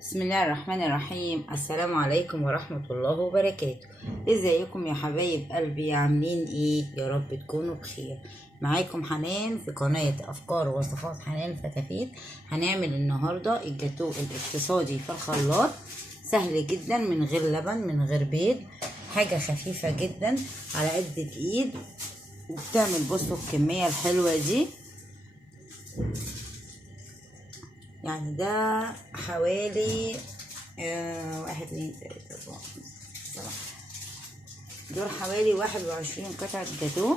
بسم الله الرحمن الرحيم. السلام عليكم ورحمة الله وبركاته. ازيكم يا حبايب قلبي؟ عاملين ايه؟ يا رب تكونوا بخير. معاكم حنان في قناة افكار ووصفات حنان فتافيت. هنعمل النهاردة الجاتو الاقتصادي في الخلاط، سهل جدا، من غير لبن، من غير بيض، حاجة خفيفة جدا على قد الايد، وبتعمل بصوا الكمية الحلوة دي. يعني ده حوالي واحد اتنين تلاتة أربعة خمسة دول حوالي 21 قطعة جاتو.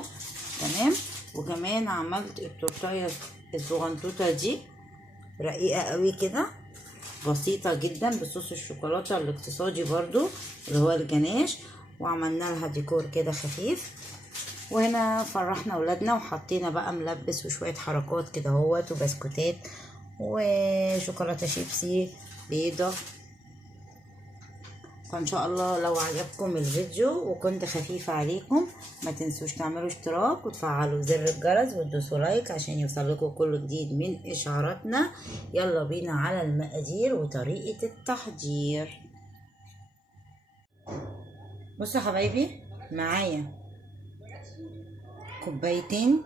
تمام. وكمان عملت التورتاية الصغنطوطة دي، رقيقة قوي كده، بسيطة جدا، بصوص الشوكولاتة الاقتصادي برضو اللي هو الجناش، وعملنا لها ديكور كده خفيف. وهنا فرحنا ولادنا وحطينا بقى ملبس وشوية حركات كده اهوت، وبسكوتات وشوكولاتة شيبسي بيضة. فان شاء الله لو عجبكم الفيديو وكنت خفيفة عليكم، ما تنسوش تعملوا اشتراك وتفعلوا زر الجرس وتدوسوا لايك عشان يوصلكم كل جديد من اشعاراتنا. يلا بينا على المقادير وطريقة التحضير. بصوا يا حبايبي، معايا كوبايتين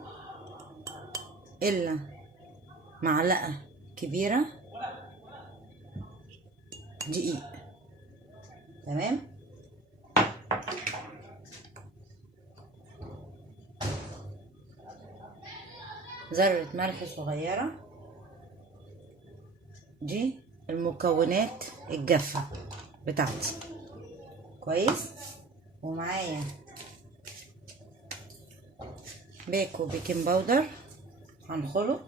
الا معلقة كبيرة دقيق. تمام. ذرة ملح صغيرة. دي المكونات الجافة بتاعتي كويس. ومعايا باكو بيكنج باودر، هنخله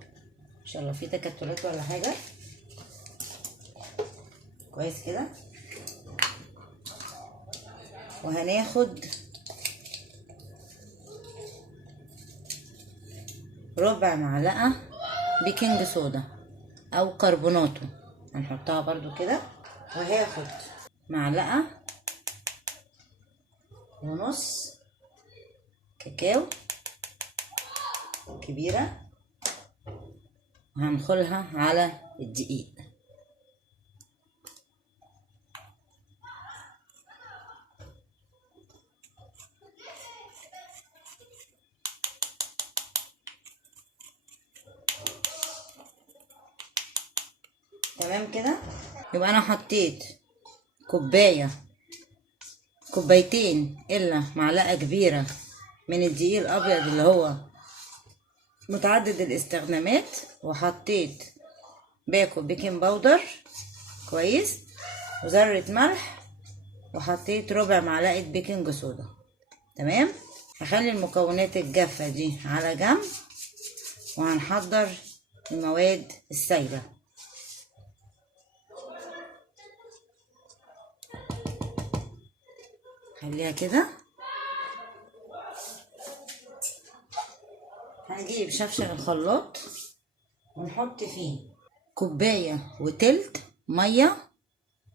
ان شاء الله في تكتلات ولا حاجة. كويس كده. وهناخد ربع معلقة بيكنج صودا او كربوناتو، هنحطها برضو كده. وهاخد معلقة ونص كاكاو كبيرة، وهنخلها على الدقيق. تمام كده. يبقى انا حطيت كوبايتين الا معلقة كبيرة من الدقيق الابيض اللي هو متعدد الاستخدامات، وحطيت باكو بيكنج باودر كويس، وذرة ملح، وحطيت ربع معلقة بيكنج صودا. تمام. هخلي المكونات الجافة دي على جنب، وهنحضر المواد السائلة. خليها كده. هنجيب شفشق الخلاط ونحط فيه كوباية وتلت مية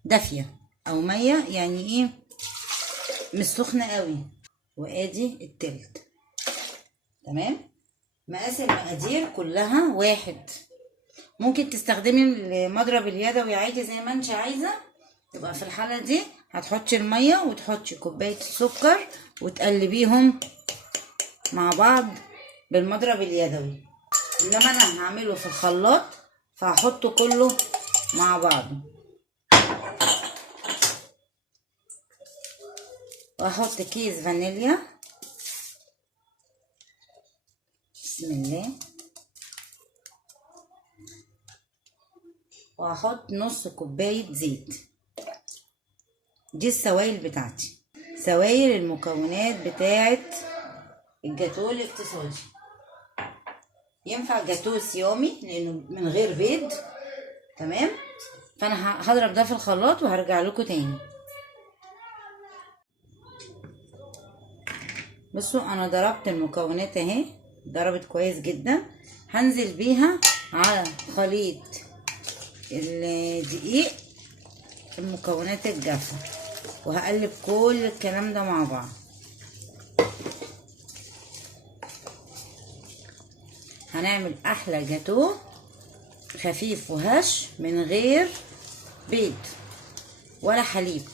دافية، او مية يعني ايه مش سخنة قوي، وادي التلت. تمام. مقاس المقادير كلها واحد. ممكن تستخدمي المضرب اليدوي عادي زي ما انت عايزة. يبقى في الحالة دي هتحطي المية وتحطي كوباية السكر وتقلبيهم مع بعض بالمضرب اليدوي. انما انا هعمله في الخلاط فهحطه كله مع بعضه. واحط كيس فانيليا. بسم الله. وهحط نص كوباية زيت. دي السوائل بتاعتي، سوائل المكونات بتاعت الجاتو الاقتصادي. ينفع جاتو صيامي لانه من غير بيض. تمام. فانا هضرب ده في الخلاط وهرجع لكم تاني. بصوا انا ضربت المكونات اهي، ضربت كويس جدا. هنزل بيها على خليط الدقيق المكونات الجافة، وهقلب كل الكلام ده مع بعض. هنعمل احلى جاتو خفيف وهش من غير بيض ولا حليب.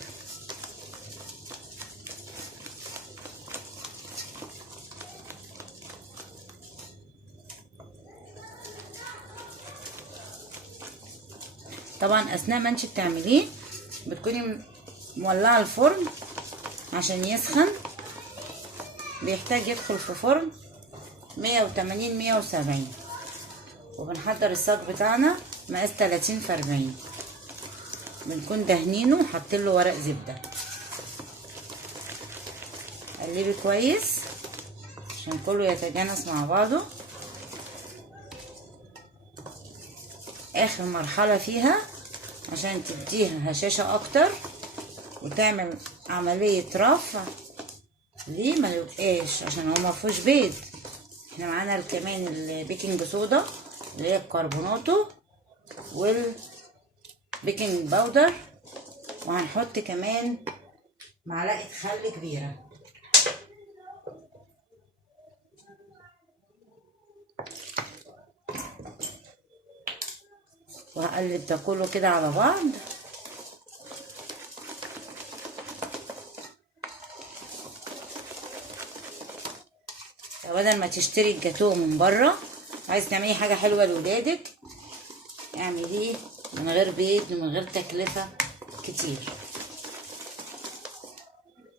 طبعا اثناء ما انت بتعمليه بتكوني مولعه الفرن عشان يسخن. بيحتاج يدخل في فرن 180 170. وبنحضر الصاج بتاعنا مقاس 30 في 40. بنكون دهنينه وحاطين له ورق زبده. قلبي كويس عشان كله يتجانس مع بعضه. اخر مرحله فيها عشان تديها هشاشه اكتر وتعمل عمليه رفع ليه ما يبقاش، عشان هو مفيهوش بيض. احنا معانا كمان البيكنج صودا اللي هي الكربوناتو والبيكنج باودر، وهنحط كمان معلقه خل كبيره. وهقلب ده كله كده على بعض. بدل ما تشتري الجاتوه من بره، عايز تعملي حاجه حلوه لولادك اعمليه من غير بيض ومن غير تكلفه كتير.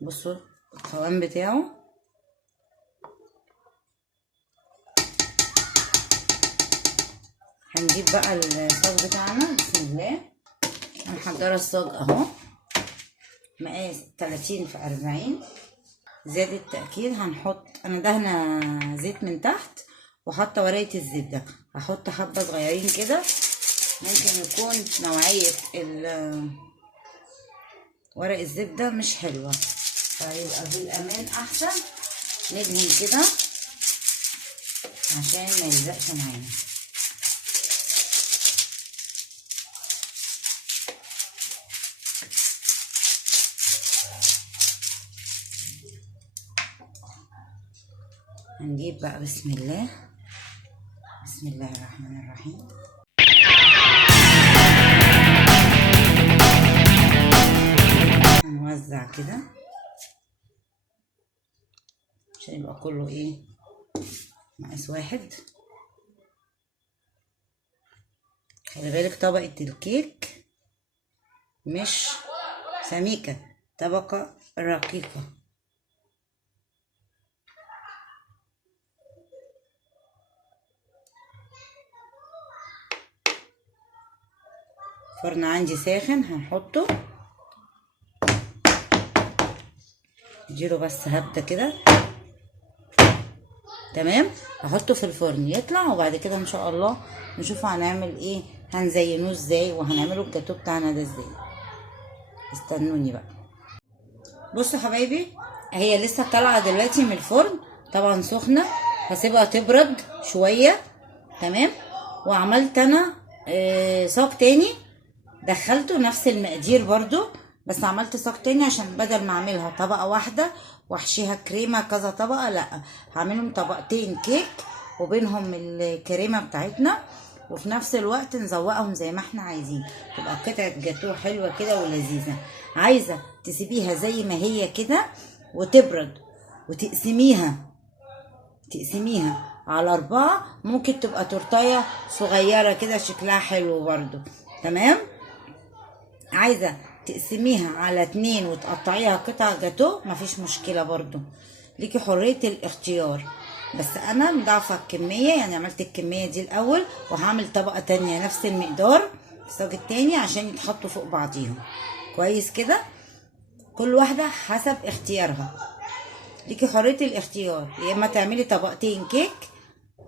بصوا القوام بتاعه. هنجيب بقى الصاج بتاعنا. بسم الله. هنحضر الصاج اهو مقاس 30 في 40. زيادة التأكيد هنحط، انا دهنة زيت من تحت وحاطة ورقة الزبدة. هحط حبة صغيرين كده، ممكن يكون نوعية ورق الزبدة مش حلوة، فيبقى بالامان احسن ندهن كده عشان ما يلزقش معانا. هنجيب بقى بسم الله. بسم الله الرحمن الرحيم. هنوزع كده عشان يبقى كله ايه مقاس واحد. خلي بالك طبقة الكيك مش سميكة، طبقة رقيقة. الفرن عندي ساخن، هنحطه اديله بس هبده كده تمام. هحطه في الفرن يطلع، وبعد كده ان شاء الله نشوف هنعمل ايه، هنزينوه ازاي وهنعمله الجاتوه بتاعنا ده ازاي. استنوني بقى. بصوا حبايبي، هي لسه طالعه دلوقتي من الفرن، طبعا سخنه، هسيبها تبرد شويه تمام. وعملت انا صاج تاني دخلته نفس المقادير برضو، بس عملت صاج تاني عشان بدل ما اعملها طبقه واحده واحشيها كريمه كذا طبقه، لا هعملهم طبقتين كيك وبينهم الكريمه بتاعتنا، وفي نفس الوقت نزوقهم زي ما احنا عايزين، تبقى قطعه جاتوه حلوه كده ولذيذه. عايزه تسيبيها زي ما هي كده وتبرد وتقسميها على 4، ممكن تبقى تورتايه صغيره كده شكلها حلو برضو تمام. عايزه تقسميها على 2 وتقطعيها قطع جاتوه مفيش مشكله برضو، ليكي حريه الاختيار. بس انا مضاعفه الكميه، يعني عملت الكميه دي الاول وهعمل طبقه تانية نفس المقدار في الصاج التاني عشان يتحطوا فوق بعضيهم كويس كده. كل واحده حسب اختيارها، ليكي حريه الاختيار. يا اما تعملي طبقتين كيك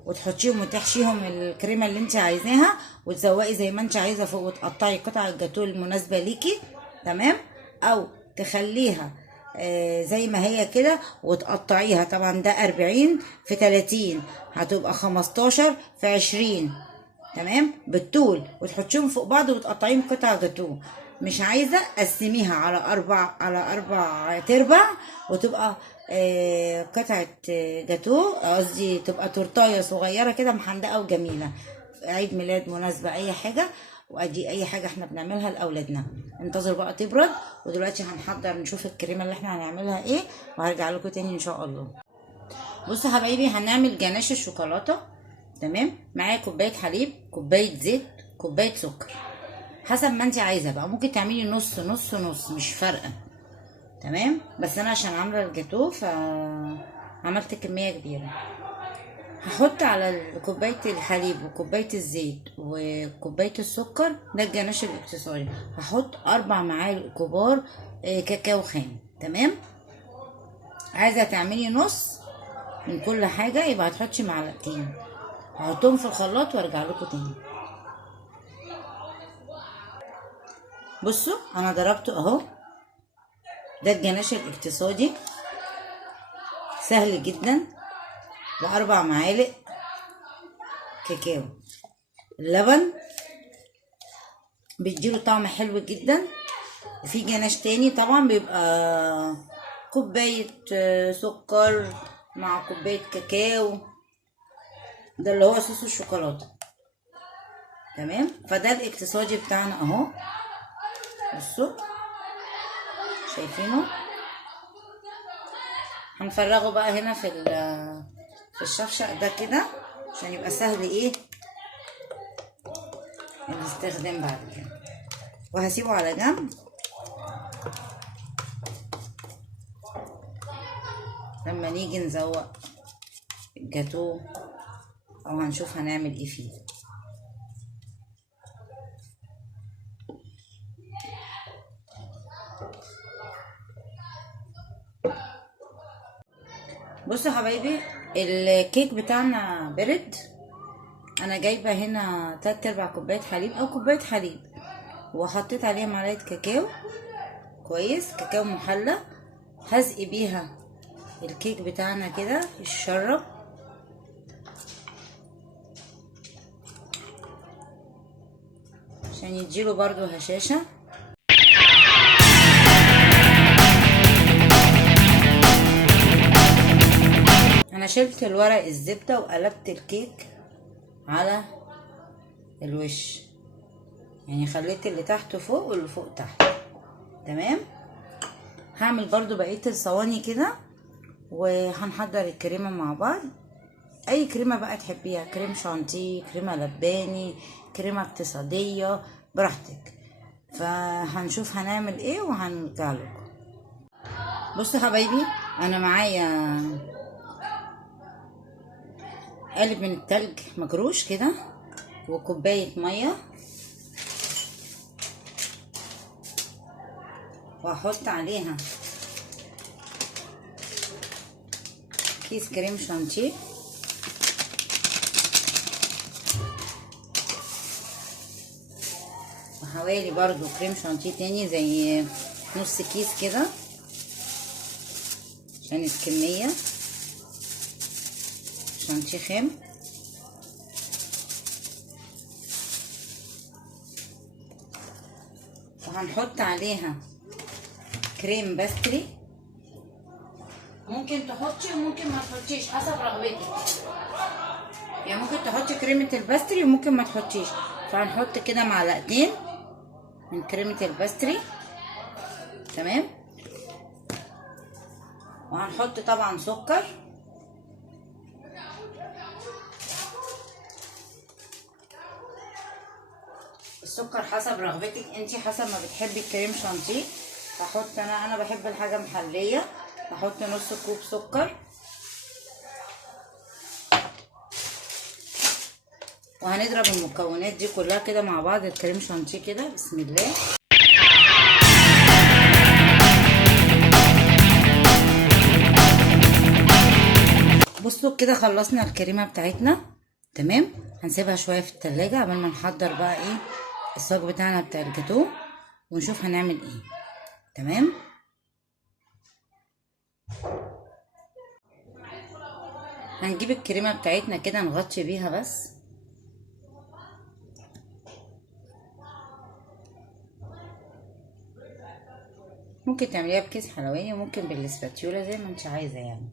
وتحطيهم وتحشيهم الكريمه اللي انت عايزاها وتزوقي زي ما انت عايزه فوق وتقطعي قطع الجاتوه المناسبه ليكي تمام، او تخليها زي ما هي كده وتقطعيها. طبعا ده 40 في 30 هتبقى 15 في 20 تمام بالطول، وتحطيهم فوق بعض وتقطعيهم قطع جاتوه. مش عايزه قسميها على 4 تربع وتبقى قطعه جاتوه، قصدي تبقى تورتايه صغيره كده محندقه وجميله، عيد ميلاد مناسبه اي حاجه، وادي اي حاجه احنا بنعملها لاولادنا. انتظر بقى تبرد، ودلوقتي هنحضر نشوف الكريمه اللي احنا هنعملها ايه، وهرجع لكم تاني ان شاء الله. بصوا يا حبايبي، هنعمل جناش الشوكولاته. تمام، معايا كوبايه حليب، كوبايه زيت، كوبايه سكر، حسب ما انت عايزه بقى. ممكن تعملي نص نص نص، مش فارقه. تمام، بس انا عشان عامله الجاتوه فعملت كميه كبيره. هحط على كوبايه الحليب وكوبايه الزيت وكوبايه السكر، ده الجناش الاقتصادي. هحط 4 معالق كبار كاكاو خام. تمام، عايزه تعملي نص من كل حاجه يبقى هتحطي معلقتين. هحطهم في الخلاط وارجع لكم تاني. بصوا انا ضربته اهو، ده الجناش الاقتصادي، سهل جدا. و4 معالق كاكاو. اللبن بيديله طعم حلو جدا. وفي جناش تاني طبعا بيبقى كوباية سكر مع كوباية كاكاو، ده اللي هو صوص الشوكولاتة. تمام، فده الاقتصادي بتاعنا اهو. بصوا شايفينه. هنفرغه بقى هنا في الشفشق ده كده عشان يبقى سهل ايه الاستخدام بعد كده. وهسيبه على جنب لما نيجي نزوق الجاتوه، او هنشوف هنعمل ايه فيه. بصوا يا حبايبي، الكيك بتاعنا برد. انا جايبه هنا 3/4 كوبايه حليب او كوبايه حليب، وحطيت عليها معلقه كاكاو كويس، كاكاو محلى. هسقي بيها الكيك بتاعنا كده يشرب. عشان يديله برضو هشاشه. انا شلت الورق الزبده وقلبت الكيك على الوش، يعني خليت اللي تحت فوق واللي فوق تحت. تمام، هعمل برضو بقيه الصواني كده وهنحضر الكريمه مع بعض. اي كريمه بقى تحبيها، كريم شانتيه، كريمه لباني، كريمه اقتصاديه، براحتك. فهنشوف هنعمل ايه وهنرجع لكم. بصوا يا حبايبي، انا معايا قالب من التلج مجروش كده، وكوبايه ميه، وهحط عليها كيس كريم شانتيه، وحوالي برضو كريم شانتيه تاني زي نص كيس كده عشان الكمية. شانتيه خام، وهنحط عليها كريم باستري. ممكن تحطي وممكن ما تحطيش حسب رغبتك، يعني ممكن تحطي كريمة الباستري وممكن ما تحطيش. فهنحط كده معلقتين من كريمة الباستري. تمام، وهنحط طبعا سكر. السكر حسب رغبتك انتي، حسب ما بتحبي الكريم شانتيه. هحط انا بحب الحاجه محليه، هحط نص كوب سكر. وهنضرب المكونات دي كلها كده مع بعض، الكريم شانتيه كده. بسم الله. بصوا كده خلصنا الكريمه بتاعتنا. تمام، هنسيبها شويه في التلاجة قبل ما نحضر بقى ايه الصاج بتاعنا بتاع الجاتوه، ونشوف هنعمل ايه. تمام، هنجيب الكريمه بتاعتنا كده نغطي بيها بس. ممكن تعمليها بكيس حلواني وممكن بالسباتيولا زي ما انت عايزه يعني.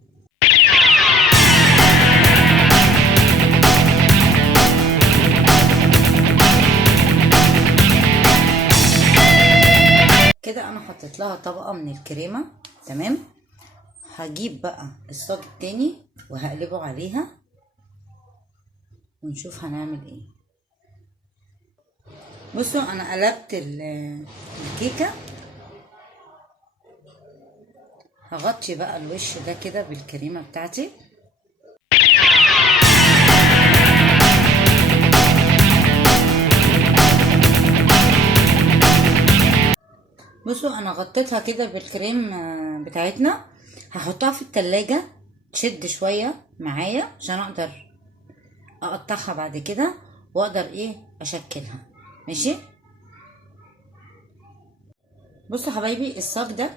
حطيت لها طبقة من الكريمة. تمام. هجيب بقى الصاج التاني وهقلبه عليها ونشوف هنعمل ايه. بصوا انا قلبت الكيكة. هغطي بقى الوش ده كده بالكريمة بتاعتي. بصوا انا غطيتها كده بالكريم بتاعتنا. هحطها في التلاجة تشد شوية معايا عشان اقدر اقطعها بعد كده واقدر ايه اشكلها. ماشي. بصوا حبايبي الصاج ده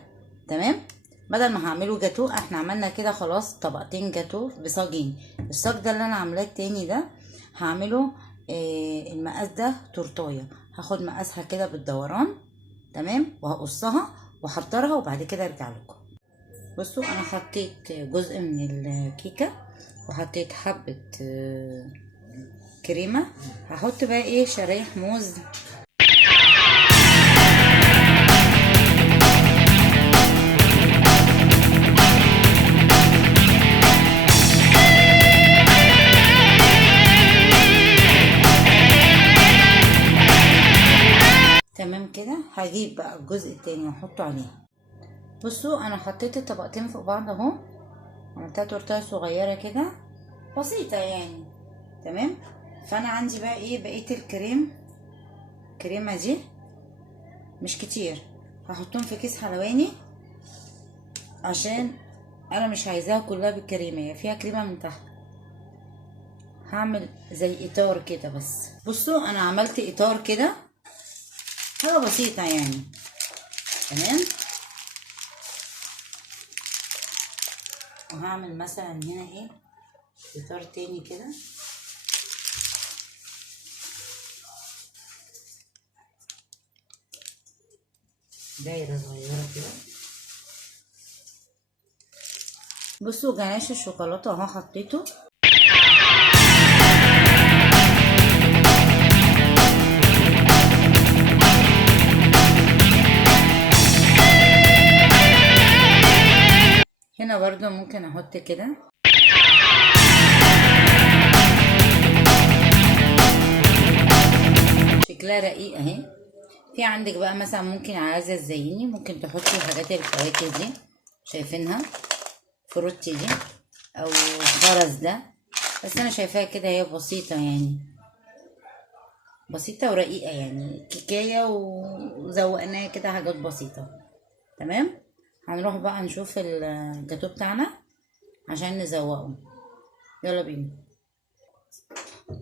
تمام. بدل ما هعمله جاتو، احنا عملنا كده خلاص طبقتين جاتو بصاجين. الصاج ده اللي انا عاملاه التاني ده هعمله المقاس ده تورتايه. هاخد مقاسها كده بالدوران. تمام. وهقصها واحضرها وبعد كده ارجع لكم. بصوا انا حطيت جزء من الكيكه وحطيت حبه كريمه. هحط بقى ايه شرايح موز. تمام كده. هجيب بقى الجزء التاني واحطه عليها. بصوا انا حطيت الطبقتين فوق بعض اهو. عملتها تورتايه صغيره كده بسيطه يعني. تمام. فانا عندي بقى ايه بقيه الكريمه دي مش كتير. هحطهم في كيس حلواني عشان انا مش عايزاها كلها بالكريمه، هي فيها كريمه من تحت. هعمل زي اطار كده بس. بصوا انا عملت اطار كده حاجه بسيطه يعني. تمام. وهعمل مثلا هنا ايه اطار تاني كده. دايره صغيره كده. بصوا جناش الشوكولاته اهو حطيته. هنا برضو ممكن احط كده. شكلها رقيق اهي. في عندك بقى مثلا ممكن عايزه تزيني ممكن تحطي حاجات الفواكه دي شايفينها فروتي دي او خرز ده. بس انا شايفاها كده هي بسيطه يعني. بسيطه ورقيقه يعني كيكايه وزوقناها كده حاجات بسيطه. تمام. هنروح بقى نشوف الجاتو بتاعنا عشان نزوقه. يلا بينا.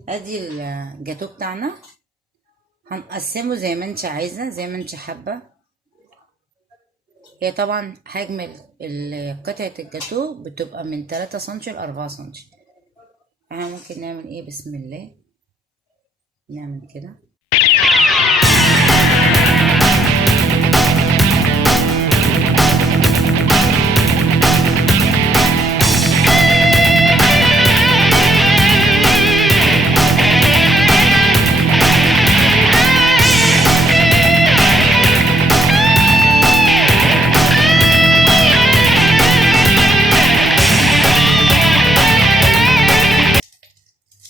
ادي الجاتو بتاعنا هنقسمه زي ما انت عايزه زي ما انت حابه. هي طبعا حجم قطعه الجاتو بتبقى من 3 سنتي ل 4 سنتي. احنا ممكن نعمل ايه بسم الله. نعمل كده.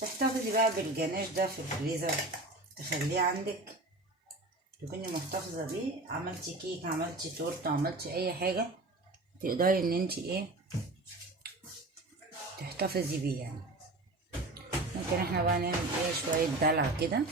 تحتفظي بقى بالجناش ده في الفريزر تخليه عندك تكوني محتفظه بيه. عملتي كيك عملتي تورته عملتي اي حاجه تقدري ان انت ايه تحتفظي بيه يعني. ممكن احنا بقى نعمل ايه شويه دلع كده.